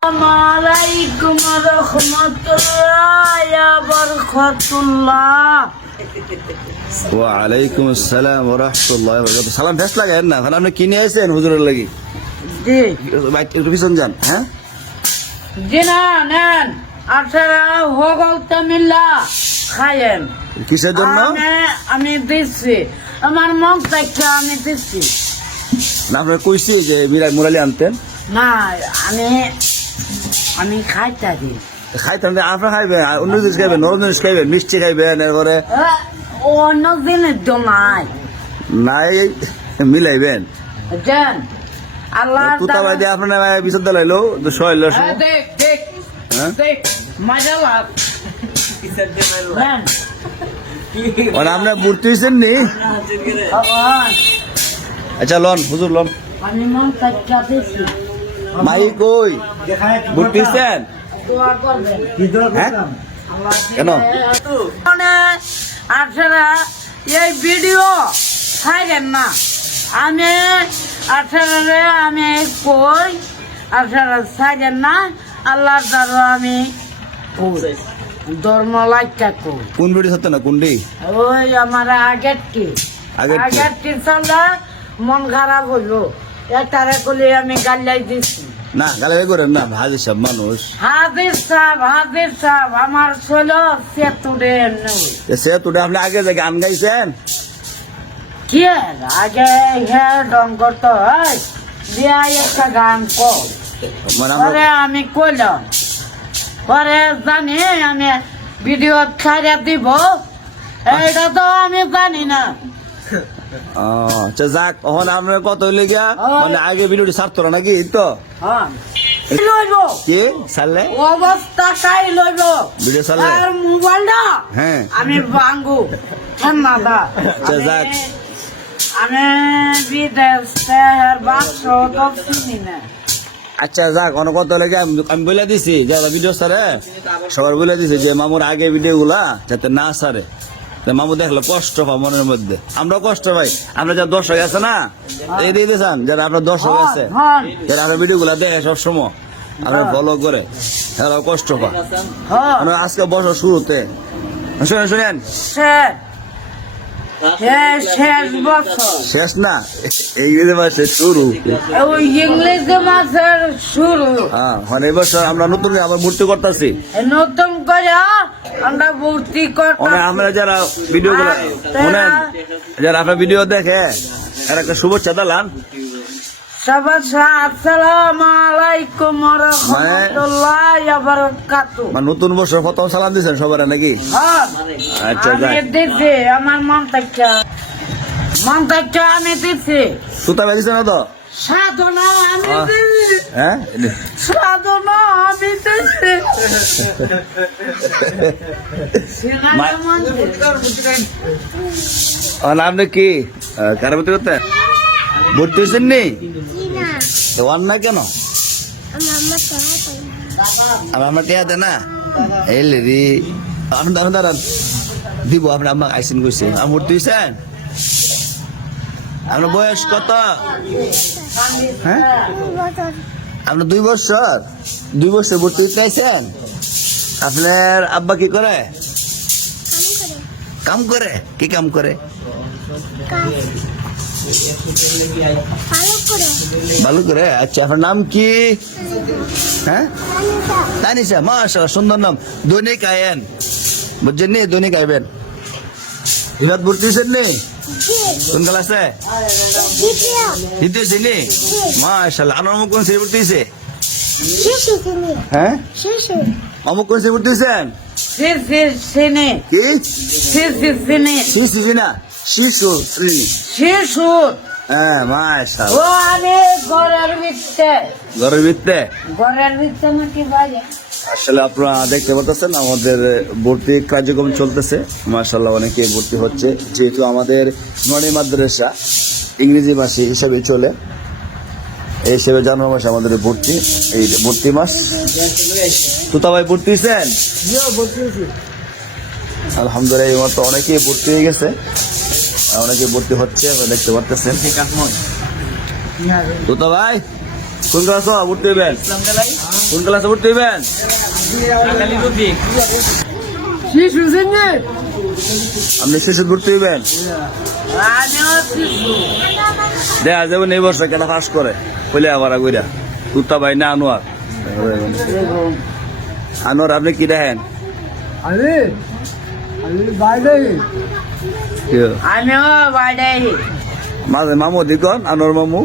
আসসালামালাইকুম রহমতুল্লাহ বরকাতুল্লাহ। ওয়ালাইকুম আসসালাম ওয়া রাহমাতুল্লাহি ওয়া বারাকাতুহু। সালাম ভেস লাগায়েন না, তাহলে আপনি কিনে আছেন হুজুরের লাগি? জি একটু পিছন যান। হ্যাঁ জি না নেন, আপনারা হগল তামিল্লা খায়েন। কিসের জন্য? আমি দিচ্ছি, আমার মন থেকে আমি দিচ্ছি না আপনার কইছি যে মুরালি আনতেন না। আমি খাইতে দিই, খাইতেন আপনার খাইবেন, আর অন্য জিনিস খাইবেন, নরম জিনিস খাইবেন, মিষ্টি খাইবেন, এরপরে অন্য দিনের জমাই নাই মিলাইবেন। বুঝছেন? আল্লাহ তুতা বাই দিয়ে আপনার বিচার দিলাইলো তো সহাইল দেখ দেখ দেখ মজা লাগ আপনার ভর্তি হয়েছেন নি? আচ্ছা লন হুজুর লন। আমি মন থেকে দিচ্ছি, মাই কই ভর্তি হয়েছেন? দোয়া করবেন। হ্যাঁ কেন? আপনারা এই ভিডিও খাইলেন না, আমি আপনারা আমি কই আপনারা খাইলেন না। আল্লাহর দ্বারা আমি ধর্ম লাইকা কই। কোন ভিডিও সত্য না কোনটি? ওই আমার আগের কি চলা মন খারাপ হইলো, তারা করলে আমি গাল্লাই দিচ্ছি। না গালাগালি করেন না, হাজির সব মানুষ। হাজির সাহেব আমার ছিল সেতুরে সে তোটা আপনি আগে যে গান গাইছেন কি আগে হ্যাঁ ডঙ্গর তো দিয়া একটা গান কর মানে পরে আমি কইলাম, পরে জানি আমি ভিডিও ছাড়া দিব, এইটা তো আমি জানি না। আচ্ছা যাক, ওখানে আপনার কত হইলে গিয়া মানে আগে ভিডিওটি ছাড়তো না নাকি? তো হ্যাঁ লইব কি ছাড়লে অবস্থা কাই লইব ভিডিও ছাড়লে? আর মোবাইলটা হ্যাঁ আমি ভাঙ্গু ঠান্ডা। আচ্ছা যাক, আমি বিদেশ শহর বাক্স তো চিনি না। আচ্ছা যাক, অনেক কত হইলে গিয়া আমি বলে দিছি যারা ভিডিও ছাড়ে সবার বলে দিছি যে মামুর আগে ভিডিও গুলা যাতে না ছাড়ে। মামু দেখলো কষ্ট পায় মনের মধ্যে, আমরা কষ্ট পাই। আমরা যারা দর্শক আছে না এই দিয়ে দিয়েছেন, যারা আপনার দর্শক আছে যারা আপনার ভিডিও গুলা দেখে সবসময় আপনার ফলো করে, এরা কষ্ট পায়। আজকে বছর শুরুতে শুনেন শুনেন শেষ বছর শেষ না, এই মাসের শুরু, ওই ইংরেজি মাসের শুরু। হ্যাঁ মানে এই বছর আমরা নতুন আবার ভর্তি করতেছি। নতুন করে আমরা ভর্তি করতে আমরা যারা ভিডিও গুলো শুনেন, যারা আপনার ভিডিও দেখে এর একটা শুভেচ্ছা দিলাম। আসসালামু আলাইকুম রাহমাতুল্লাহি ওয়া বারাকাতুহু। মানে নতুন বছর প্রথম সালাম দিয়েছেন সবার নাকি? আচ্ছা আমি দিচ্ছি, আমার মন থেকে আমি দিচ্ছি। সুতা বেঁধেছে না তো? সাধনা আমি দিচ্ছি, হ্যাঁ সাধনা আমি দিচ্ছি। আপনি কি কার ভর্তি করতে ভর্তি হয়েছেন নি? ওয়ান না কেন আমার টেয়া দেয় না? এই লেরি আপনি দাঁড়ান দাঁড়ান দিব, আপনি আমার আইসিন করছে আমি ভর্তি হয়েছেন? আপনার বয়স কত? হ্যাঁ আপনার 2 বছর? 2 বছর ভর্তি হতে চাইছেন? আপনার আব্বা কি করে? কাম করে? কি কাম করে? ভালো করে। আচ্ছা আপনার নাম কি? হ্যাঁ তানিশা, মাশাআল্লাহ সুন্দর নাম। দৈনিক আয়েন বুঝছেন নি? দৈনিক আইবেন। বিরাট ভর্তি হয়েছেন নি? কোন ক্লাসে? দ্বিতীয় শ্রেণী। মাশাআল্লাহ। আর অমুক কোন শ্রেণী ভর্তি হয়েছে? হ্যাঁ অমুক কোন শ্রেণী ভর্তি হয়েছেন? কি শিশু না শিশু শ্রেণী? শিশু। হ্যাঁ মাশাআল্লাহ। ও আমি ঘরের ভিতরে নাকি বাইরে? আসলে আপনারা দেখতে পাচ্ছেন আমাদের ভর্তি কার্যক্রম চলতেছে। মাশাআল্লাহ অনেকে ভর্তি হচ্ছে, যেহেতু আমাদের নুরানি মাদ্রাসা ইংরেজি মাসে হিসাবে চলে, এই হিসেবে জানুয়ারি মাসে আমাদের ভর্তি, এই ভর্তি মাস। তুতা ভাই ভর্তি হয়েছেন? আলহামদুলিল্লাহ এই মতো অনেকে ভর্তি হয়ে গেছে, অনেকে ভর্তি হচ্ছে দেখতে পাচ্ছেন। তুতা ভাই কোন ক্লাসে ভর্তি হইবেন? কোন ক্লাসে ভর্তি হইবেন? শিশু সিনিয়র আপনি শিশু ভর্তি হইবেন? আমিও শিশু দেখা যাবেন এই বছর কেন পাস করে বলে আবার কইরা তুতা ভাই না আনোয়ার আনোয়ার আপনি কি দেখেন? আমিও বাইরে মাঝে মামু দিকন আনোয়ার মামু